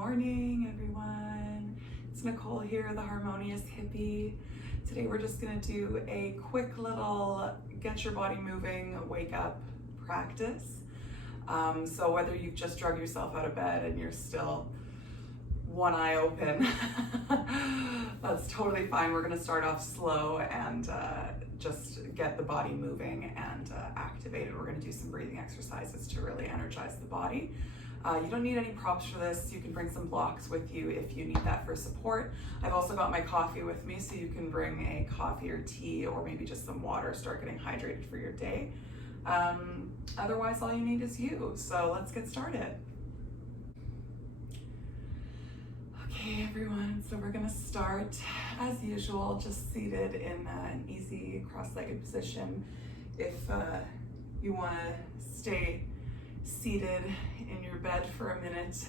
morning, everyone. It's Nicole here, the Harmonious Hippie. Today we're just gonna do a quick little get your body moving, wake up practice. So whether you've just drug yourself out of bed and you're still one eye open, that's totally fine. We're gonna start off slow and just get the body moving and activated. We're gonna do some breathing exercises to really energize the body. You don't need any props for this. You can bring some blocks with you if you need that for support. I've also got my coffee with me, so you can bring a coffee or tea or maybe just some water, start getting hydrated for your day. Otherwise, all you need is you. So let's get started. Okay, everyone, so we're gonna start as usual, just seated in an easy cross-legged position. If you wanna stay seated in your bed for a minute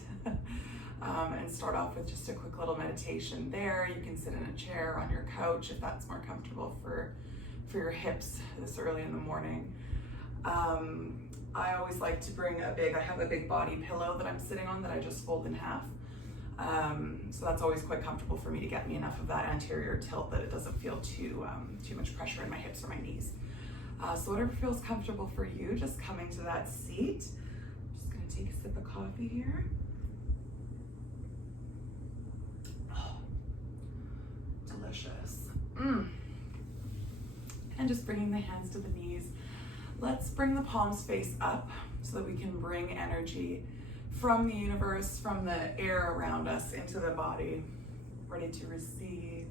and start off with just a quick little meditation there. You can sit in a chair on your couch if that's more comfortable for your hips this early in the morning. I always like to bring I have a big body pillow that I'm sitting on that I just fold in half. So that's always quite comfortable for me to get me enough of that anterior tilt that it doesn't feel too much pressure in my hips or my knees. So whatever feels comfortable for you, just coming to that seat. I'm just gonna take a sip of coffee here. Oh, delicious. And just bringing the hands to the knees. Let's bring the palms face up so that we can bring energy from the universe, from the air around us into the body. Ready to receive.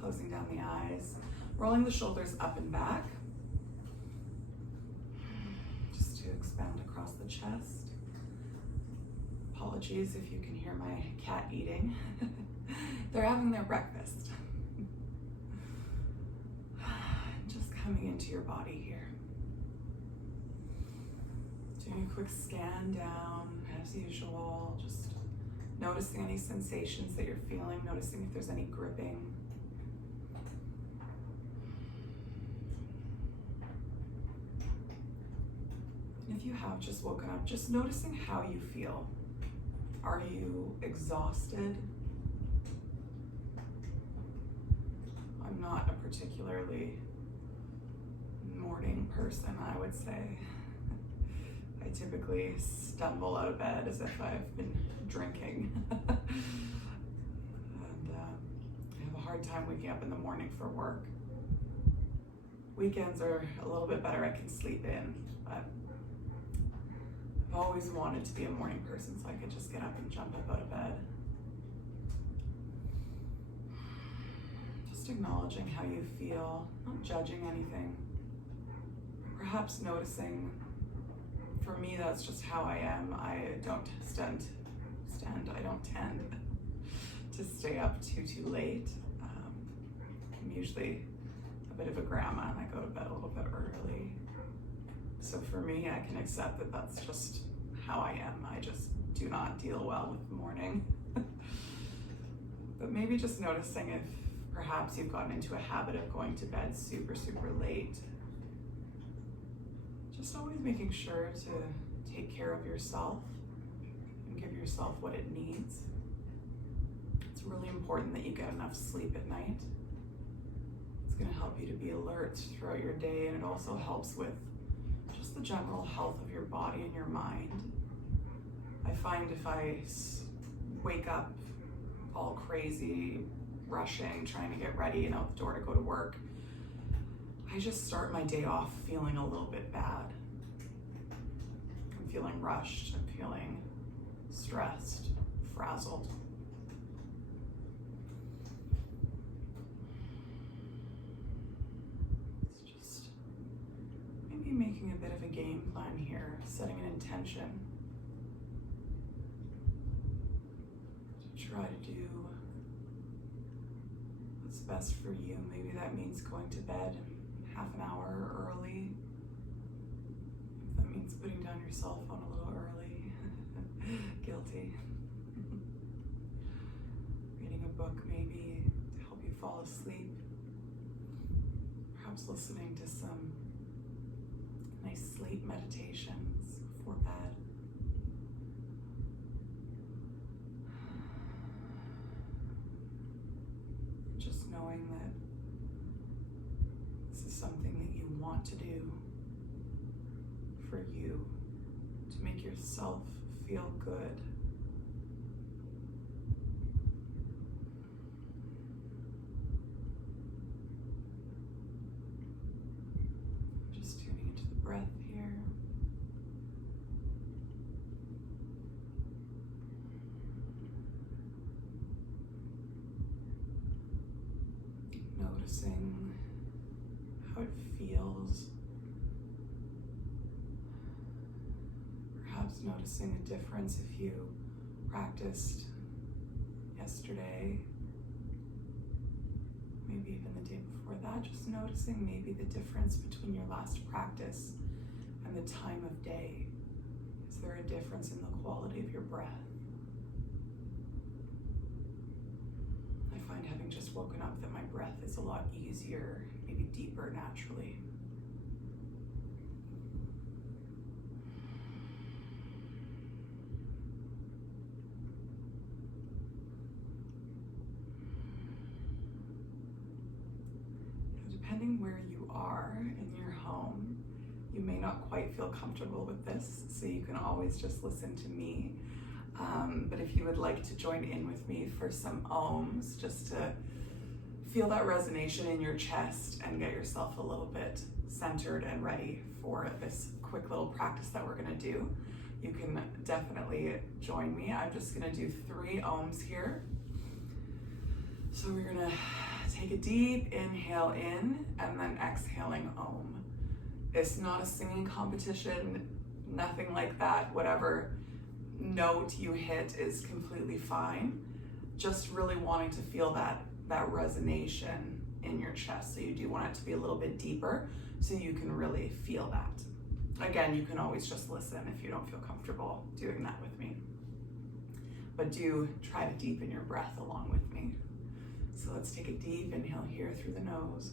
Closing down the eyes. Rolling the shoulders up and back. Just to expand across the chest. Apologies if you can hear my cat eating. They're having their breakfast. Just coming into your body here. Doing a quick scan down as usual. Just noticing any sensations that you're feeling, noticing if there's any gripping. If you have just woken up, just noticing how you feel. Are you exhausted? I'm not a particularly morning person, I would say. I typically stumble out of bed as if I've been drinking. And I have a hard time waking up in the morning for work. Weekends are a little bit better, I can sleep in, but I've always wanted to be a morning person so I could just get up and jump up out of bed. Just acknowledging how you feel, not judging anything. Perhaps noticing, for me that's just how I am. I don't tend to stay up too late. I'm usually a bit of a grandma and I go to bed a little bit early. So for me, I can accept that that's just how I am. I just do not deal well with the morning. But maybe just noticing if perhaps you've gotten into a habit of going to bed super late. Just always making sure to take care of yourself and give yourself what it needs. It's really important that you get enough sleep at night. It's going to help you to be alert throughout your day, and it also helps with just the general health of your body and your mind. I find if I wake up all crazy, rushing, trying to get ready and out the door to go to work, I just start my day off feeling a little bit bad. I'm feeling rushed, I'm feeling stressed, frazzled. It's just maybe making a bit of a game plan here, setting an intention to try to do what's best for you. Maybe that means going to bed half an hour early. If that means putting down your cell phone a little early. Guilty. Reading a book maybe to help you fall asleep. Perhaps listening to some nice sleep meditations before bed. knowing that this is something that you want to do for you, to make yourself feel good. Just tuning into the breath here. Noticing how it feels. Perhaps noticing a difference if you practiced yesterday, maybe even the day before that. Just noticing maybe the difference between your last practice and the time of day. Is there a difference in the quality of your breath? I find having just woken up that my breath is a lot easier, maybe deeper naturally. Depending where you are in your home, you may not quite feel comfortable with this, so you can always just listen to me. But if you would like to join in with me for some ohms, just to feel that resonation in your chest and get yourself a little bit centered and ready for this quick little practice that we're gonna do, you can definitely join me. I'm just gonna do 3 ohms here. So we're gonna take a deep inhale in and then exhaling Om. It's not a singing competition, nothing like that. Whatever note you hit is completely fine. Just really wanting to feel that resonation in your chest. So you do want it to be a little bit deeper so you can really feel that. Again, you can always just listen if you don't feel comfortable doing that with me. But do try to deepen your breath along with me. So let's take a deep inhale here through the nose.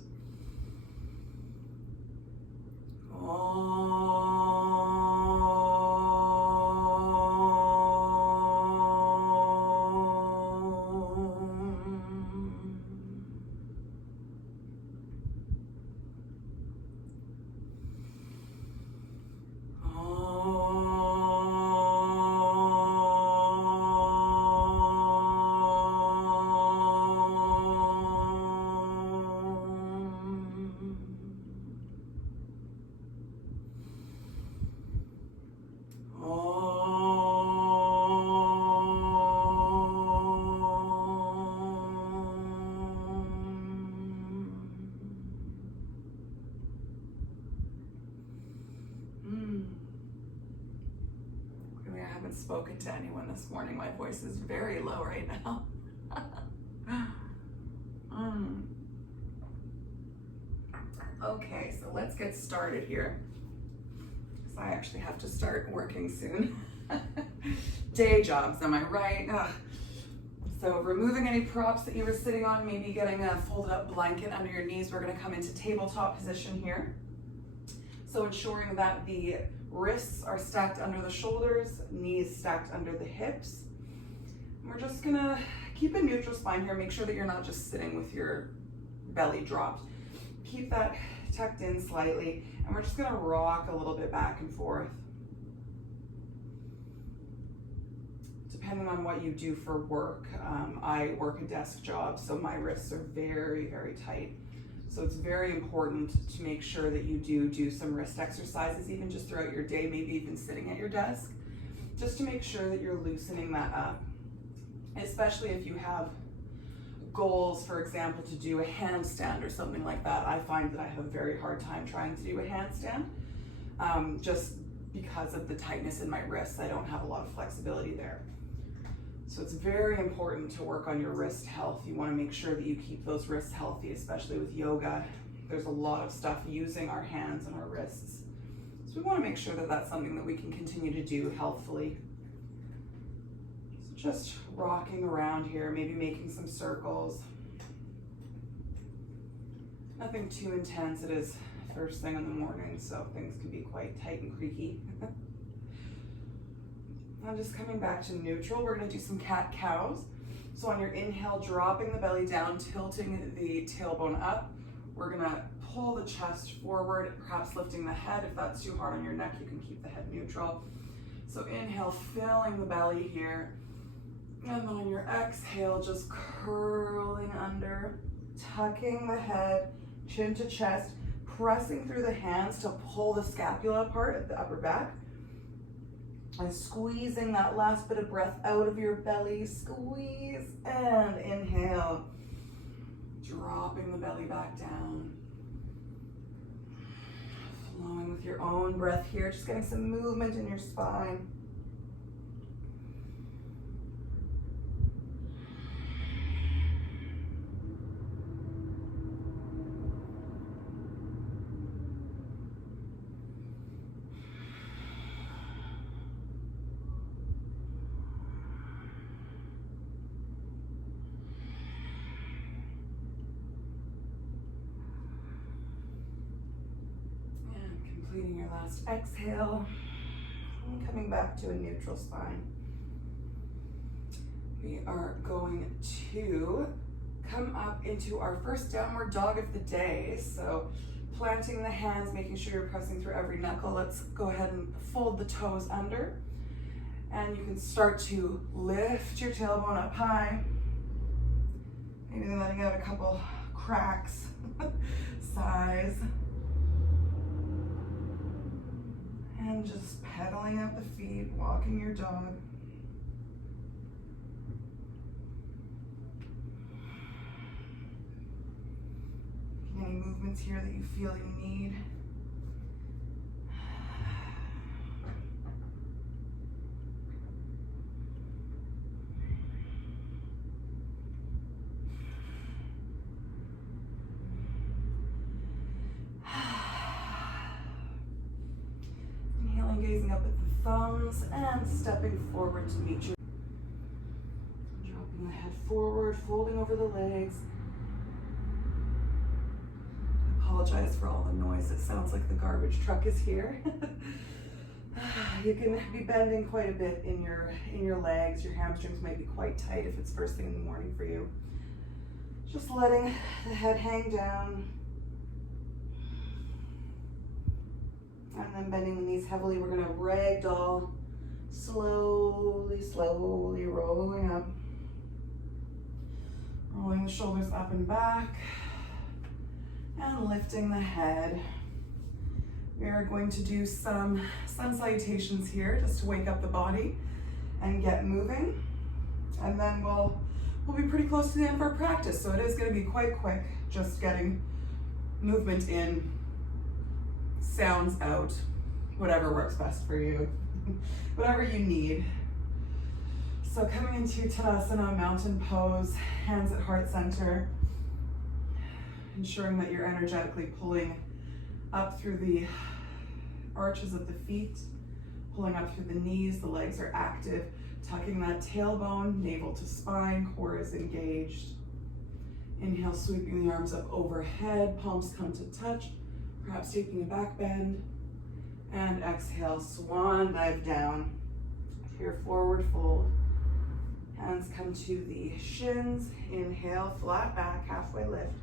Spoken to anyone this morning. My voice is very low right now. Okay, so let's get started here. So I actually have to start working soon. Day jobs, am I right? Ugh. So removing any props that you were sitting on, maybe getting a folded up blanket under your knees. We're gonna come into tabletop position here. So ensuring that the wrists are stacked under the shoulders, knees stacked under the hips. And we're just gonna keep a neutral spine here. Make sure that you're not just sitting with your belly dropped. Keep that tucked in slightly. And we're just gonna rock a little bit back and forth. Depending on what you do for work, I work a desk job, so my wrists are very, very tight. So it's very important to make sure that you do some wrist exercises, even just throughout your day, maybe even sitting at your desk, just to make sure that you're loosening that up. Especially if you have goals, for example, to do a handstand or something like that. I find that I have a very hard time trying to do a handstand, just because of the tightness in my wrists. I don't have a lot of flexibility there. So it's very important to work on your wrist health. You want to make sure that you keep those wrists healthy, especially with yoga. There's a lot of stuff using our hands and our wrists. So we want to make sure that that's something that we can continue to do healthfully. So just rocking around here, maybe making some circles. Nothing too intense. It is first thing in the morning, so things can be quite tight and creaky. I'm just coming back to neutral. We're gonna do some cat-cows. So on your inhale, dropping the belly down, tilting the tailbone up. We're gonna pull the chest forward, perhaps lifting the head. If that's too hard on your neck, you can keep the head neutral. So inhale, filling the belly here. And then on your exhale, just curling under, tucking the head, chin to chest, pressing through the hands to pull the scapula apart at the upper back. And squeezing that last bit of breath out of your belly. Squeeze and inhale. Dropping the belly back down. Flowing with your own breath here. Just getting some movement in your spine. Completing your last exhale and coming back to a neutral spine. We are going to come up into our first downward dog of the day. So planting the hands, making sure you're pressing through every knuckle. Let's go ahead and fold the toes under. And you can start to lift your tailbone up high. Maybe letting out a couple cracks, sighs. And just pedaling out the feet, walking your dog. Any movements here that you feel you need. Gazing up at the thumbs and stepping forward to meet you. Dropping the head forward, folding over the legs. I apologize for all the noise. It sounds like the garbage truck is here. You can be bending quite a bit in your legs. Your hamstrings may be quite tight if it's first thing in the morning for you. Just letting the head hang down. And then bending the knees heavily, we're gonna ragdoll, slowly, slowly rolling up. Rolling the shoulders up and back, and lifting the head. We are going to do some sun salutations here, just to wake up the body and get moving. And then we'll be pretty close to the end of our practice, so it is gonna be quite quick, just getting movement in, sounds out, whatever works best for you, whatever you need. So coming into Tadasana, mountain pose, hands at heart center, ensuring that you're energetically pulling up through the arches of the feet, pulling up through the knees, the legs are active, tucking that tailbone, navel to spine, core is engaged. Inhale, sweeping the arms up overhead, palms come to touch, perhaps taking a back bend, and exhale, swan dive down to your forward fold. Hands come to the shins, inhale, flat back, halfway lift.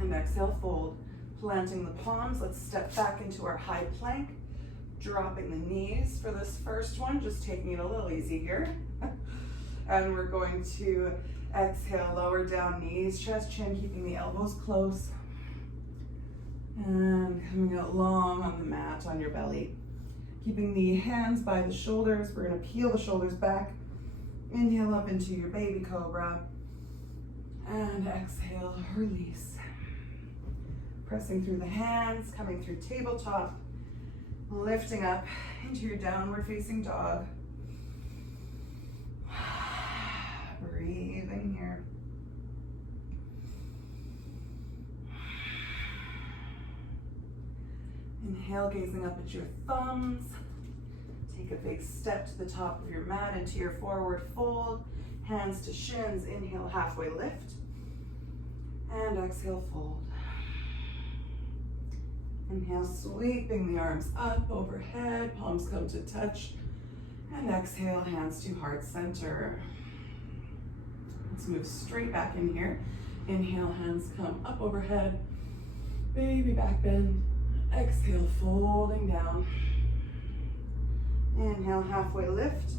And exhale, fold. Planting the palms, let's step back into our high plank, dropping the knees for this first one, just taking it a little easy here. And we're going to exhale, lower down knees, chest, chin, keeping the elbows close. And coming out long on the mat on your belly. Keeping the hands by the shoulders, we're gonna peel the shoulders back. Inhale up into your baby cobra. And exhale, release. Pressing through the hands, coming through tabletop. Lifting up into your downward facing dog. Breathing here. Inhale, gazing up at your thumbs. Take a big step to the top of your mat into your forward fold. Hands to shins, inhale, halfway lift. And exhale, fold. Inhale, sweeping the arms up overhead, palms come to touch. And exhale, hands to heart center. Let's move straight back in here. Inhale, hands come up overhead. Baby back bend. Exhale, folding down. Inhale, halfway lift.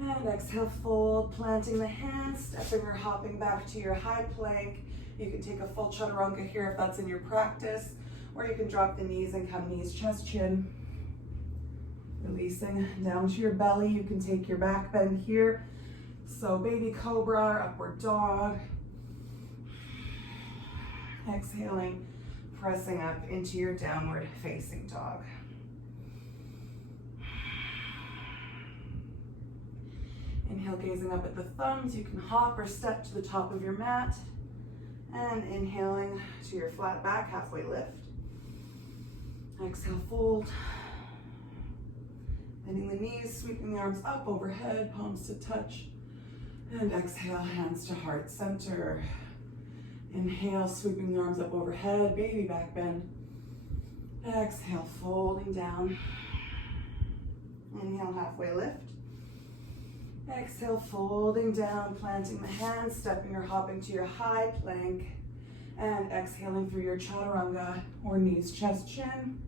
And exhale, fold, planting the hands, stepping or hopping back to your high plank. You can take a full chaturanga here if that's in your practice, or you can drop the knees and come knees, chest, chin. Releasing down to your belly. You can take your back bend here. So baby cobra or upward dog. Exhaling, pressing up into your downward facing dog. Inhale, gazing up at the thumbs. You can hop or step to the top of your mat. And inhaling to your flat back, halfway lift. Exhale, fold. Bending the knees, sweeping the arms up overhead, palms to touch. And exhale, hands to heart center. Inhale, sweeping the arms up overhead, baby back bend. Exhale, folding down. Inhale, halfway lift. Exhale, folding down, planting the hands, stepping or hopping to your high plank. And exhaling through your chaturanga or knees, chest, chin.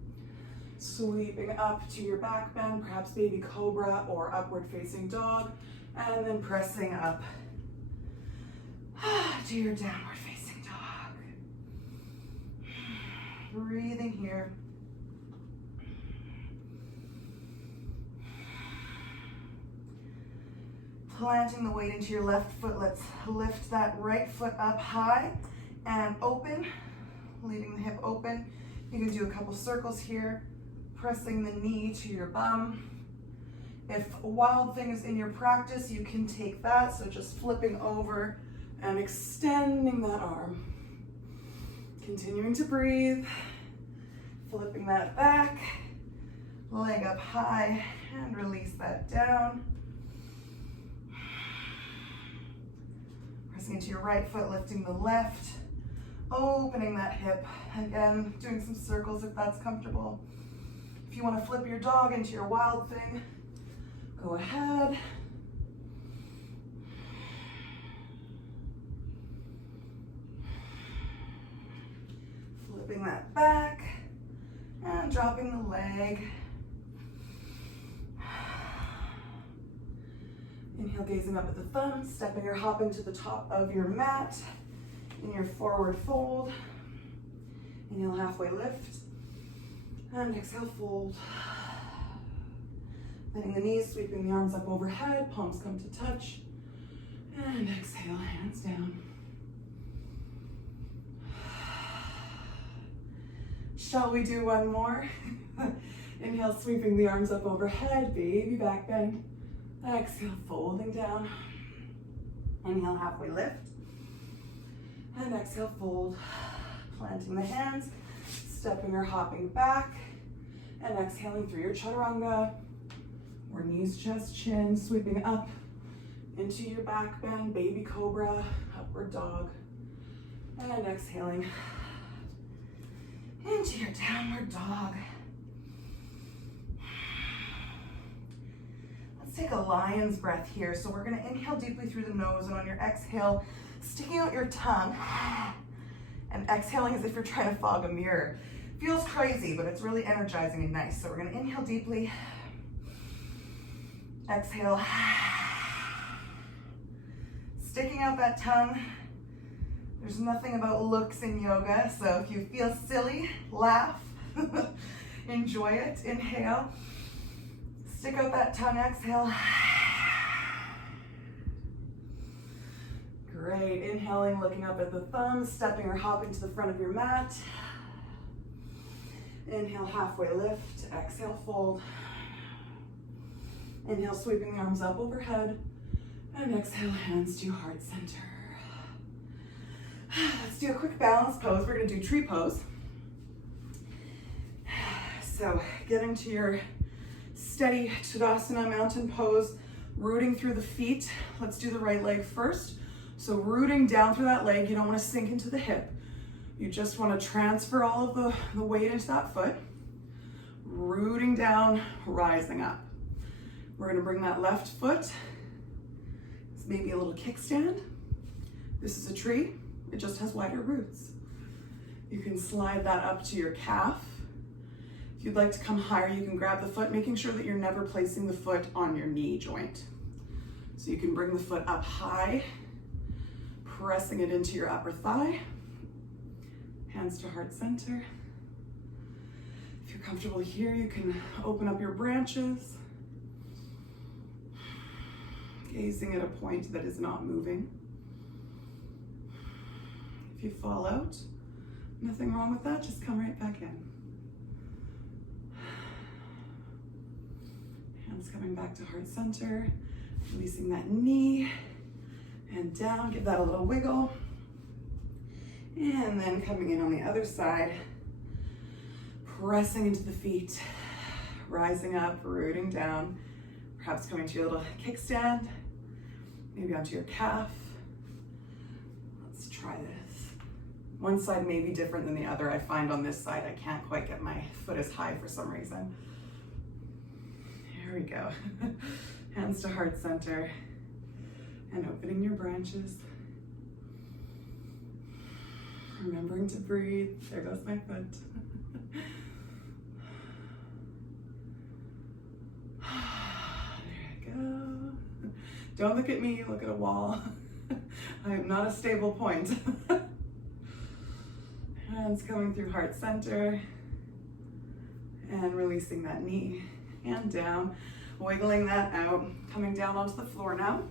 Sweeping up to your back bend, perhaps baby cobra or upward facing dog. And then pressing up to your downward facing dog. Breathing here. Planting the weight into your left foot. Let's lift that right foot up high and open, leaving the hip open. You can do a couple circles here, pressing the knee to your bum. If Wild Thing is in your practice, you can take that. So just flipping over and extending that arm. Continuing to breathe, flipping that back, leg up high, and release that down. Pressing into your right foot, lifting the left, opening that hip. Again, doing some circles if that's comfortable. If you want to flip your dog into your Wild Thing, go ahead. Flipping that back and dropping the leg. Inhale, gazing up at the thumbs, stepping or hopping to the top of your mat in your forward fold. Inhale, halfway lift. And exhale, fold. Bending the knees, sweeping the arms up overhead, palms come to touch. And exhale, hands down. Shall we do one more? Inhale, sweeping the arms up overhead, baby back bend. Exhale, folding down. Inhale, halfway lift. And exhale, fold. Planting the hands, stepping or hopping back. And exhaling through your chaturanga. Or knees, chest, chin, sweeping up into your back bend, baby cobra, upward dog. And exhaling into your downward dog. Let's take a lion's breath here. So we're gonna inhale deeply through the nose, and on your exhale, sticking out your tongue and exhaling as if you're trying to fog a mirror. Feels crazy, but it's really energizing and nice. So we're gonna inhale deeply. Exhale. Sticking out that tongue. There's nothing about looks in yoga, so if you feel silly, laugh. Enjoy it. Inhale. Stick out that tongue. Exhale. Great. Inhaling, looking up at the thumbs, stepping or hopping to the front of your mat. Inhale, halfway lift. Exhale, fold. Inhale, sweeping the arms up overhead. And exhale, hands to heart center. Let's do a quick balance pose. We're gonna do tree pose. So get into your steady Tadasana mountain pose, rooting through the feet. Let's do the right leg first. So rooting down through that leg, you don't wanna sink into the hip. You just wanna transfer all of the weight into that foot. Rooting down, rising up. We're gonna bring that left foot, it's maybe a little kickstand. This is a tree, it just has wider roots. You can slide that up to your calf. If you'd like to come higher, you can grab the foot, making sure that you're never placing the foot on your knee joint. So you can bring the foot up high, pressing it into your upper thigh. Hands to heart center. If you're comfortable here, you can open up your branches, gazing at a point that is not moving. If you fall out, nothing wrong with that, just come right back in. Hands coming back to heart center, releasing that knee and down, give that a little wiggle. And then coming in on the other side, pressing into the feet, rising up, rooting down, perhaps coming to your little kickstand, maybe onto your calf. Let's try this. One side may be different than the other. I find on this side, I can't quite get my foot as high for some reason. Here we go. Hands to heart center and opening your branches. Remembering to breathe. There goes my foot. There I go. Don't look at me, look at a wall. I am not a stable point. Hands coming through heart center and releasing that knee and down, wiggling that out, coming down onto the floor now.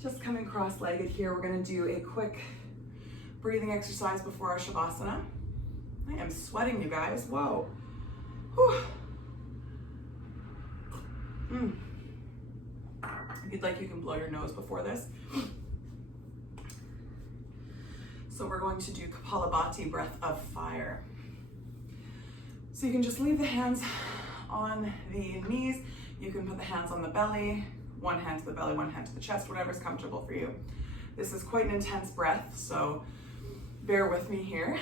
Just coming cross-legged here, we're gonna do a quick breathing exercise before our Savasana. I am sweating, you guys, whoa. Whew. If you'd like, you can blow your nose before this. So we're going to do Kapalabhati, breath of fire. So you can just leave the hands on the knees. You can put the hands on the belly, one hand to the belly, one hand to the chest, whatever's comfortable for you. This is quite an intense breath, so bear with me here.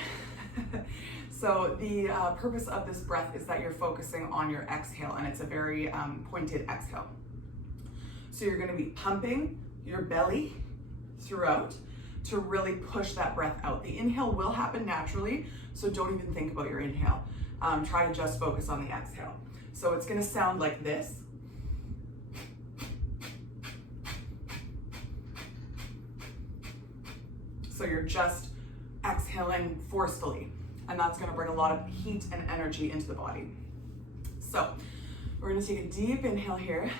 So the purpose of this breath is that you're focusing on your exhale, and it's a very pointed exhale. So you're gonna be pumping your belly throughout to really push that breath out. The inhale will happen naturally, so don't even think about your inhale. Try to just focus on the exhale. So it's gonna sound like this. So you're just exhaling forcefully, and that's gonna bring a lot of heat and energy into the body. So we're gonna take a deep inhale here.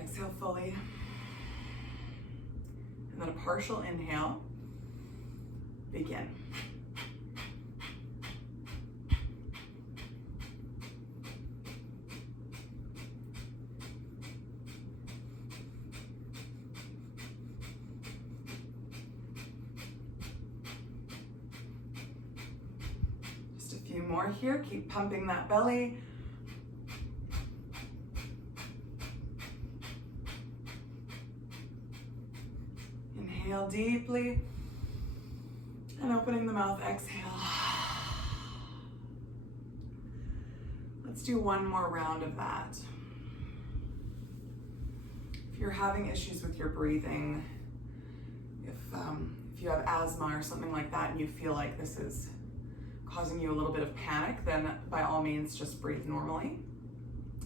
Exhale fully. And then a partial inhale. Begin. Just a few more here. Keep pumping that belly. Inhale deeply, and opening the mouth, exhale. Let's do one more round of that. If you're having issues with your breathing, if you have asthma or something like that and you feel like this is causing you a little bit of panic, then by all means just breathe normally,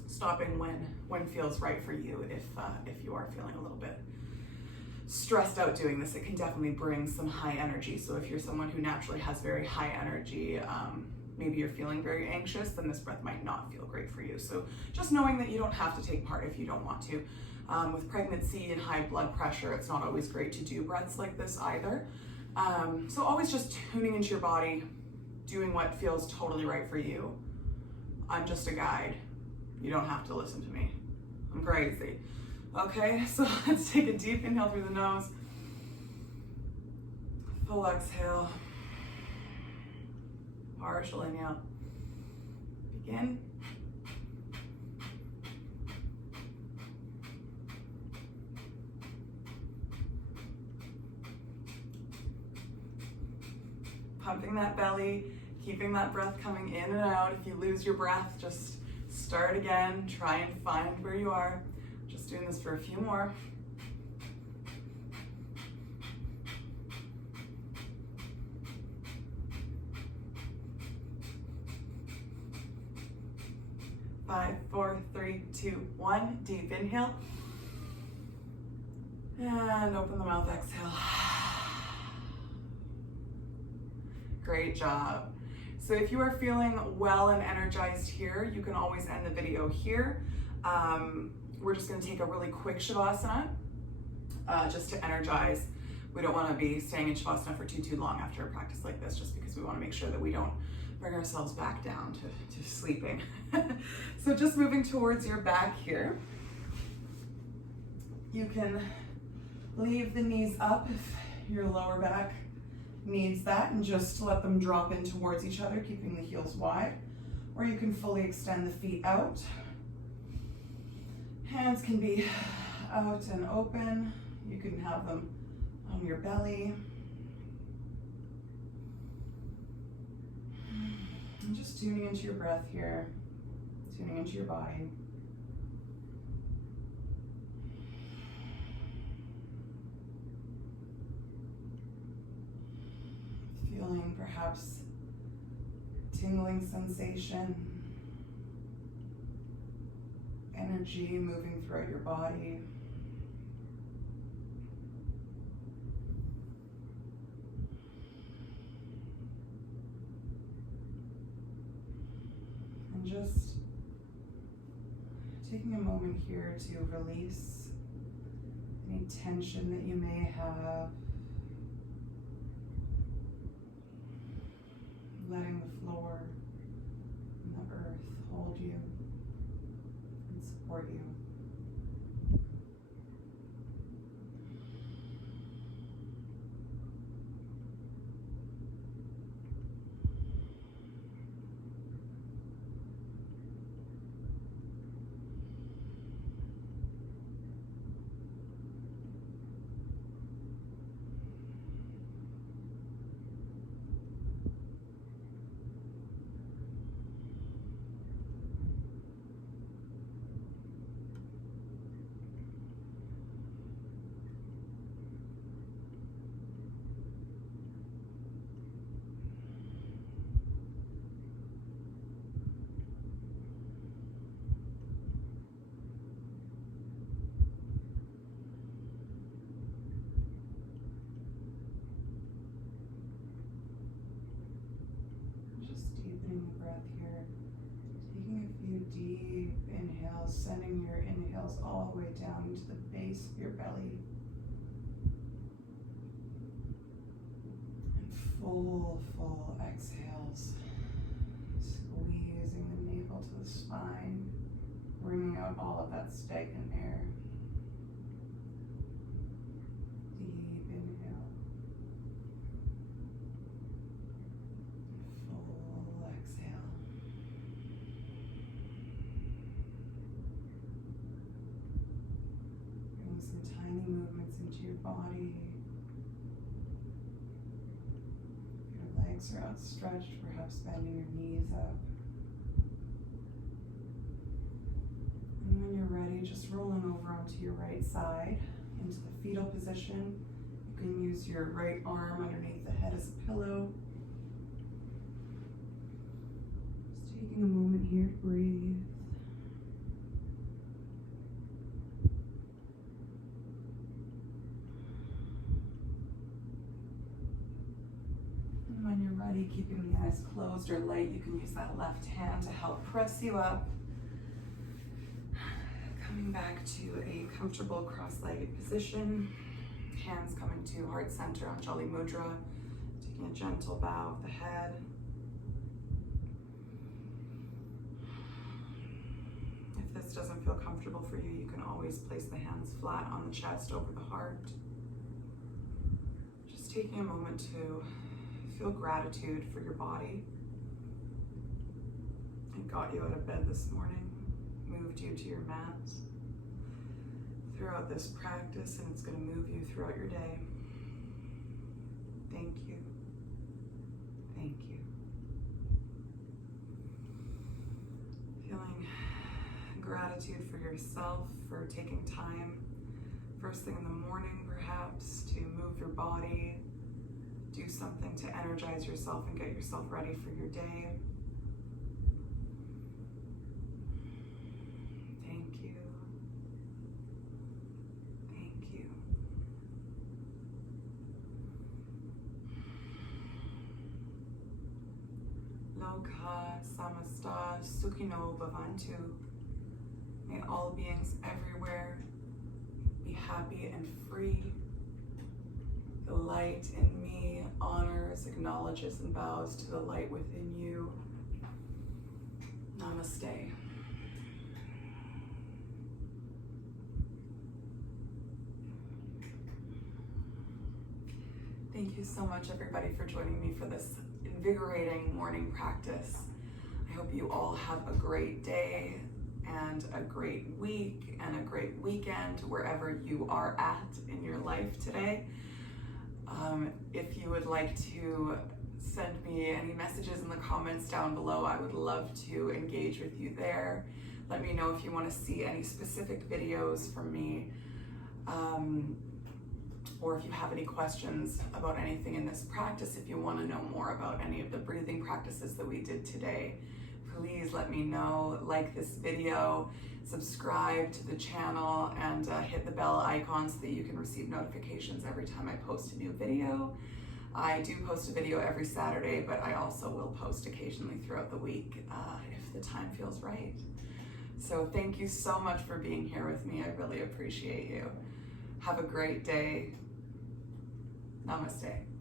stopping when feels right for you. If you are feeling a little bit stressed out doing this, it can definitely bring some high energy. So if you're someone who naturally has very high energy, maybe you're feeling very anxious, then this breath might not feel great for you. So just knowing that you don't have to take part if you don't want to. With pregnancy and high blood pressure, it's not always great to do breaths like this either. So always just tuning into your body, doing what feels totally right for you. I'm just a guide. You don't have to listen to me. I'm crazy. Okay, so let's take a deep inhale through the nose. Full exhale. Partial inhale. Begin. Pumping that belly. keeping that breath coming in and out. If you lose your breath, just start again. Try and find where you are. Just doing this for a few more. Five, four, three, two, one. Deep inhale. And open the mouth, exhale. Great job. So if you are feeling well and energized here, you can always end the video here. We're just gonna take a really quick Savasana just to energize. We don't wanna be staying in Savasana for too long after a practice like this, just because we wanna make sure that we don't bring ourselves back down to sleeping. So just moving towards your back here. You can leave the knees up if your lower back needs that, and just let them drop in towards each other, keeping the heels wide. Or you can fully extend the feet out. Hands can be out and open. You can have them on your belly. And just tuning into your breath here, tuning into your body. Feeling perhaps tingling sensation, energy moving throughout your body. And just taking a moment here to release any tension that you may have. Letting the floor and the earth hold you and support you. Deep inhales, sending your inhales all the way down into the base of your belly. And full exhales, squeezing the navel to the spine, bringing out all of that stagnant air. Deep inhale. Full exhale. Some tiny movements into your body. Your legs are outstretched, perhaps bending your knees up. And when you're ready, just rolling over onto your right side into the fetal position. You can use your right arm underneath the head as a pillow. Just taking a moment here to breathe. When you're ready, keeping the eyes closed or light, you can use that left hand to help press you up. Coming back to a comfortable cross-legged position. Hands coming to heart center on Jali Mudra. Taking a gentle bow of the head. If this doesn't feel comfortable for you, you can always place the hands flat on the chest over the heart. Just taking a moment to feel gratitude for your body. It got you out of bed this morning, moved you to your mat throughout this practice, and it's going to move you throughout your day. Thank you. Thank you. for taking time first thing in the morning perhaps to move your body, do something to energize yourself and get yourself ready for your day. Thank you. Thank you. Loka samasta sukhino bhavantu. May all beings everywhere be happy and free. The light in me honors, acknowledges, and bows to the light within you. Namaste. Thank you so much, everybody, for joining me for this invigorating morning practice. I hope you all have a great day and a great week and a great weekend wherever you are at in your life today. If you would like to send me any messages in the comments down below, I would love to engage with you there. Let me know if you want to see any specific videos from me, or if you have any questions about anything in this practice. If you want to know more about any of the breathing practices that we did today, please let me know. Like this video, subscribe to the channel, and hit the bell icon so that you can receive notifications every time I post a new video. I do post a video every Saturday, but I also will post occasionally throughout the week if the time feels right. So thank you so much for being here with me. I really appreciate you. Have a great day. Namaste.